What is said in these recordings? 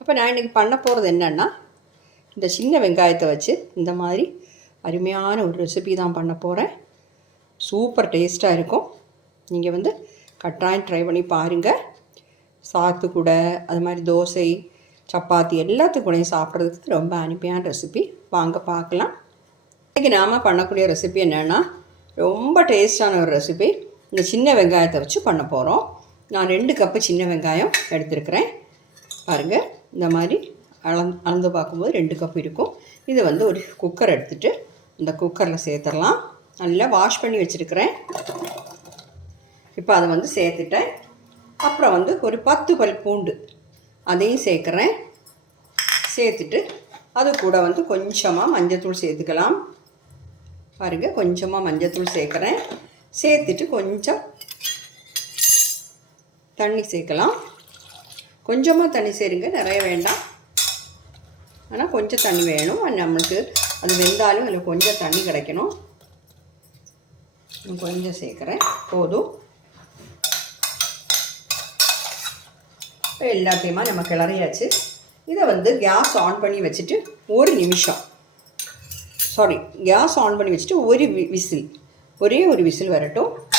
அப்போ நான் இன்றைக்கி பண்ண போகிறது என்னென்னா இந்த சின்ன வெங்காயத்தை வச்சு இந்த மாதிரி அருமையான ஒரு ரெசிபி தான் பண்ண போகிறேன் சூப்பர் டேஸ்ட்டாக இருக்கும். நீங்கள் வந்து கட்டாயம் ட்ரை பண்ணி பாருங்கள் சாத்து கூட அது மாதிரி தோசை சப்பாத்தி எல்லாத்துக்கூடையும் சாப்பிட்றதுக்கு ரொம்ப அனுப்பியான ரெசிபி வாங்க பார்க்கலாம். இன்றைக்கி நாம் பண்ணக்கூடிய ரெசிபி என்னென்னா ரொம்ப டேஸ்டான ஒரு ரெசிபி இந்த சின்ன வெங்காயத்தை வச்சு பண்ண போகிறோம் நான் ரெண்டு கப்பு சின்ன வெங்காயம் எடுத்துருக்கிறேன். பாருங்கள் இந்த மாதிரி அளந் அளந்து பார்க்கும்போது ரெண்டு கப் இருக்கும். இது வந்து ஒரு குக்கர் எடுத்துகிட்டு இந்த குக்கரில் சேர்த்துடலாம். நல்லா வாஷ் பண்ணி வச்சுருக்கிறேன். இப்போ அதை வந்து சேர்த்துட்டேன். அப்புறம் வந்து ஒரு பத்து பல் பூண்டு அதையும் சேர்க்குறேன். சேர்த்துட்டு அது கூட வந்து கொஞ்சமாக மஞ்சத்தூள் சேர்த்துக்கலாம். பாருங்கள் கொஞ்சமாக மஞ்சத்தூள் சேர்க்குறேன். சேர்த்துட்டு கொஞ்சம் தண்ணி சேர்க்கலாம். கொஞ்சமாக தண்ணி சேருங்க நிறைய வேண்டாம். ஆனால் கொஞ்சம் தண்ணி வேணும். நம்மளுக்கு அது வெந்தாலும் அதில் கொஞ்சம் தண்ணி கிடைக்கணும். கொஞ்சம் சேர்க்குறேன். போதும். எல்லாத்தையுமா நம்ம கிளறியாச்சு. இதை வந்து கேஸ் ஆன் பண்ணி வச்சுட்டு ஒரு நிமிஷம். சாரி கேஸ் ஆன் பண்ணி வச்சுட்டு ஒரு வி விசில். ஒரே ஒரு விசில் வரட்டும்.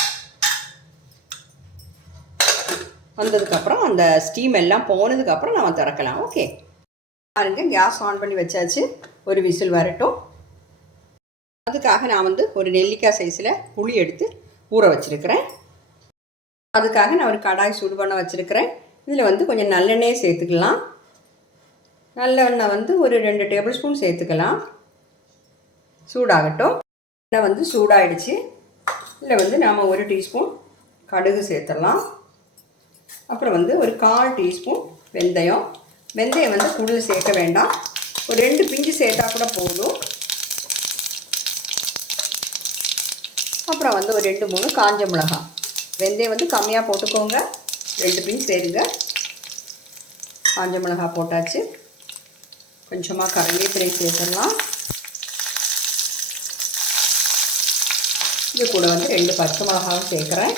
வந்ததுக்கப்புறம் அந்த ஸ்டீம் எல்லாம் போனதுக்கப்புறம் நம்ம திறக்கலாம். ஓகே பாருங்க கேஸ் ஆன் பண்ணி வச்சாச்சு. ஒரு விசில் வரட்டும். அதுக்காக நான் வந்து ஒரு நெல்லிக்காய் சைஸில் புளி எடுத்து ஊற வச்சுருக்கிறேன். அதுக்காக நான் ஒரு கடாய் சூடு பண்ண வச்சுருக்கிறேன். இதில் வந்து கொஞ்சம் நல்லெண்ணெயை சேர்த்துக்கலாம். நல்லெண்ணெய் வந்து ஒரு ரெண்டு டேபிள் ஸ்பூன் சேர்த்துக்கலாம். சூடாகட்டும். எண்ணெய் வந்து சூடாயிடுச்சு. இதில் வந்து நாம் ஒரு டீஸ்பூன் கடுகு சேர்த்துடலாம். அப்புறம் வந்து ஒரு கால் டீஸ்பூன் வெந்தயம். வெந்தயம் வந்து கூடுதல் சேர்க்க வேண்டாம். ஒரு ரெண்டு பிஞ்சு சேர்த்தா கூட போதும். அப்புறம் வந்து ஒரு ரெண்டு மூணு காஞ்ச மிளகாய் வெந்தயம் வந்து கம்மியாக போட்டுக்கோங்க. ரெண்டு பிஞ்சு சேருங்க. காஞ்ச மிளகாய் போட்டாச்சு. கொஞ்சமாக கருவேப்பிலை சேர்த்துடலாம். இது கூட வந்து ரெண்டு பச்சை மிளகாவும் சேர்க்குறேன்.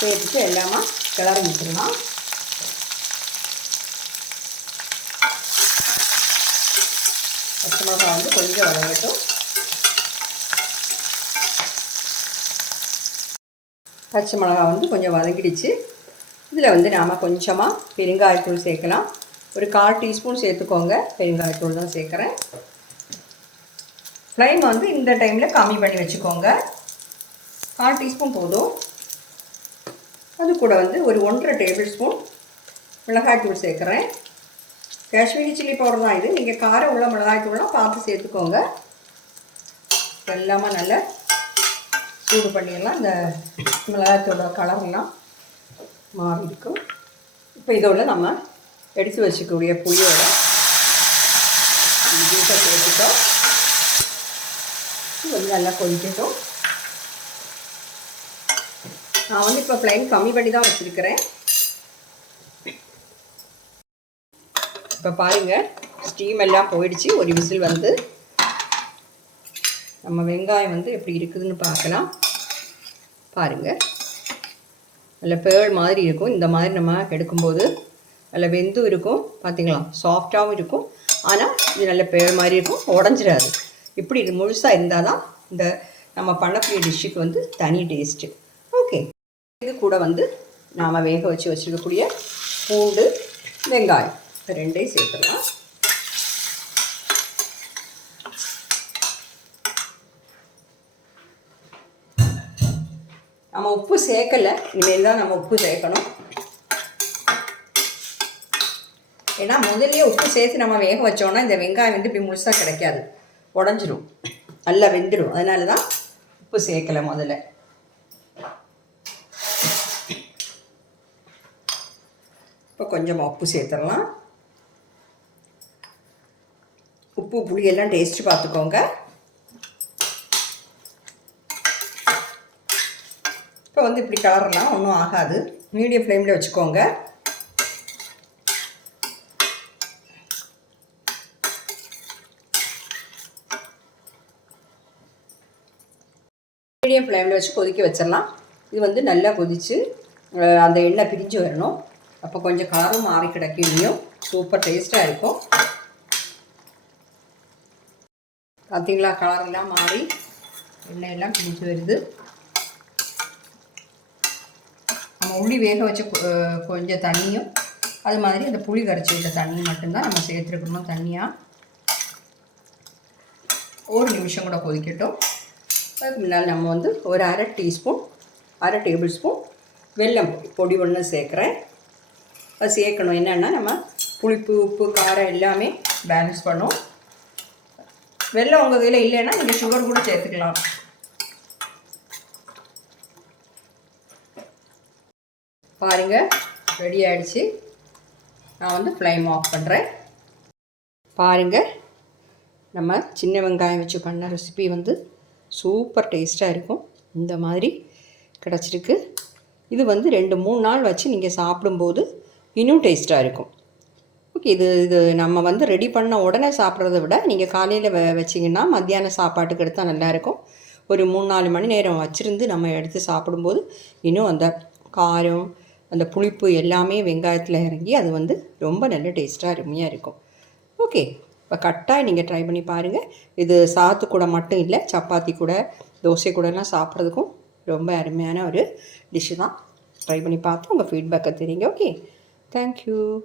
சேர்த்துட்டு எல்லாமே கிளறி விட்டுடலாம் பச்சை மிளகா வந்து கொஞ்சம் வதங்கட்டும். பச்சை மிளகா வந்து கொஞ்சம் வதங்கிடுச்சு. இதில் வந்து நாம் கொஞ்சமாக பெருங்காயத்தூள் சேர்க்கலாம். ஒரு கால் டீஸ்பூன் சேர்த்துக்கோங்க. பெருங்காயத்தூள் தான் சேர்க்குறேன். ஃப்ளைம் வந்து இந்த டைமில் கம்மி பண்ணி வச்சுக்கோங்க. கால் டீஸ்பூன் போதும். அது கூட வந்து ஒரு ஒன்றரை டேபிள் ஸ்பூன் மிளகாய்த்தூள் சேர்க்குறேன். காஷ்மீரி சில்லி பவுடர் தான் இது. நீங்கள் காரம் உள்ள மிளகாய்த்தூள்லாம் பார்த்து சேர்த்துக்கோங்க. எல்லாமே நல்லா சூடு பண்ணிடலாம். இந்த மிளகாய்த்தூளோட கலர்லாம் மாறி இருக்கும். இப்போ இதோட நம்ம எடுத்து வச்சுக்கக்கூடிய புளியோட ஜூஸை சேர்த்துட்டோம். கொஞ்சம் நல்லா கொதிக்கட்டும். நான் வந்து இப்போ ஃப்ளைம் கம்மி பண்ணி தான் வச்சுருக்கிறேன். இப்போ பாருங்கள் ஸ்டீம் எல்லாம் போயிடுச்சு. ஒரு விசில் வந்து நம்ம வெங்காயம் வந்து எப்படி இருக்குதுன்னு பார்க்கலாம். பாருங்கள் நல்ல பேள் மாதிரி இருக்கும். இந்த மாதிரி நம்ம எடுக்கும்போது நல்ல வெந்தும் இருக்கும். பார்த்தீங்களா சாஃப்டாகவும் இருக்கும். ஆனால் இது நல்ல பேள் மாதிரி இருக்கும். உடஞ்சிடாது இப்படி இது முழுசாக இருந்தால் தான் இந்த நம்ம பண்ணக்கூடிய டிஷ்ஷுக்கு வந்து தனி டேஸ்ட்டு இது கூட வந்து நாம் வேக வச்சு வச்சுருக்கக்கூடிய பூண்டு வெங்காயம். இந்த ரெண்டையும் சேர்த்துடலாம். நம்ம உப்பு சேர்க்கலை. இனிமேல் தான் நம்ம உப்பு சேர்க்கணும். ஏன்னா முதல்லயே உப்பு சேர்த்து நம்ம வேக வச்சோன்னா இந்த வெங்காயம் வந்து இப்படி முழுசாக கிடைக்காது. உடஞ்சிரும். நல்லா வெந்துடும் அதனால தான் உப்பு சேர்க்கலை முதல்ல. இப்போ கொஞ்சமாக உப்பு சேர்த்துடலாம். உப்பு புளி எல்லாம் டேஸ்ட்டு பார்த்துக்கோங்க. இப்போ வந்து இப்படி கலரெல்லாம் ஒன்றும் ஆகாது. மீடியம் ஃப்ளேமில் வச்சுக்கோங்க. மீடியம் ஃப்ளேமில் வச்சு கொதிக்க வச்சிடலாம். இது வந்து நல்லா கொதித்து அந்த எண்ணெய் பிரிஞ்சு வரணும். அப்போ கொஞ்சம் காரம் மாறி கிடக்கும் இனியும். சூப்பர் டேஸ்ட்டாக இருக்கும். பார்த்தீங்களா கலரெல்லாம் மாறி எண்ணெயெல்லாம் பிடிச்சி வருது. நம்ம உள்ளி வேக வச்ச கொஞ்சம் தண்ணியும் அது மாதிரி அந்த புளி கரைச்சி விட்ட தண்ணி மட்டும்தான் நம்ம சேர்த்துருக்கணும் தண்ணியாக ஒரு நிமிஷம் கூட கொதிக்கட்டும். அதுக்கு முன்னால் நம்ம வந்து ஒரு அரை டீஸ்பூன் அரை டேபிள் ஸ்பூன் வெல்லம் பொடி ஒன்று சேர்க்குறேன். சேர்க்கணும். என்னென்னா நம்ம புளிப்பு உப்பு காரம் எல்லாமே பேலன்ஸ் பண்ணும் வெள்ளம் உங்கள் கையில் இல்லைன்னா நீங்கள் சுகர் கூட சேர்த்துக்கலாம். பாருங்கள் ரெடி ஆகிடுச்சு நான் வந்து ஃப்ளைம் ஆஃப் பண்ணுறேன் பாருங்கள் நம்ம சின்ன வெங்காயம் வச்சு பண்ண ரெசிபி வந்து சூப்பர் டேஸ்ட்டாக இருக்கும். இந்த மாதிரி கிடச்சிருக்கு. இது வந்து ரெண்டு மூணு நாள் வச்சு நீங்கள் சாப்பிடும்போது இன்னும் டேஸ்ட்டாக இருக்கும். ஓகே இது இது நம்ம வந்து ரெடி பண்ண உடனே சாப்பிட்றத விட நீங்கள் காலையில் வ வச்சிங்கன்னா மத்தியான சாப்பாட்டுக்கு எடுத்தால் நல்லாயிருக்கும் ஒரு மூணு நாலு மணி நேரம் வச்சுருந்து நம்ம எடுத்து சாப்பிடும்போது இன்னும் அந்த காரம் அந்த புளிப்பு எல்லாமே வெங்காயத்தில் இறங்கி அது வந்து ரொம்ப நல்ல டேஸ்ட்டாக அருமையாக இருக்கும். ஓகே இப்போ கட்டாயம் நீங்கள் ட்ரை பண்ணி பாருங்கள் இது சாத்து கூட மட்டும் இல்லை சப்பாத்தி கூட தோசை கூடலாம் சாப்பிட்றதுக்கும் ரொம்ப அருமையான ஒரு டிஷ்ஷு தான். ட்ரை பண்ணி பார்த்து உங்கள் ஃபீட்பேக்கை தெரியுங்க. Okay Thank you.